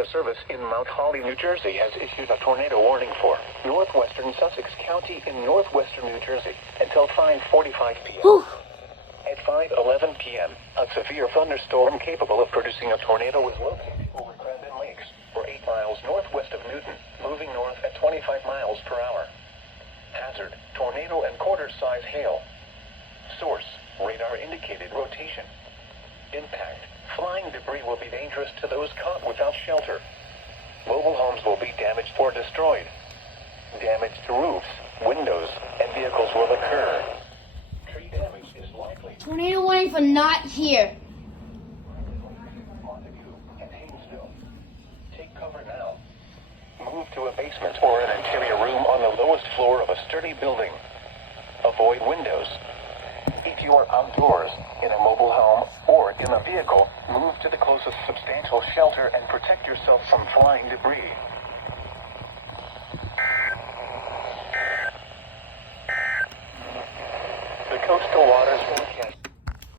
Weather Service in Mount Holly, New Jersey has issued a tornado warning for northwestern Sussex County in northwestern New Jersey until 5:45 p.m. Whew. At 5:11 p.m., a severe thunderstorm capable of producing a tornado was located over Crandon Lakes, or 8 miles northwest of Newton, moving north at 25 miles per hour. Hazard, tornado and quarter-size hail. Source, radar indicated rotation. Impact, flying debris will be dangerous to those caught without shelter. Mobile homes will be damaged or destroyed. Damage to roofs, windows, and vehicles will occur. Tree damage is likely. Tornado warning for not here. Take cover now. Move to a basement or an interior room on the lowest floor of a sturdy building. Avoid windows. If you are outdoors, in a mobile home, or in a vehicle, move to the closest substantial shelter and protect yourself from flying debris. The coastal waters will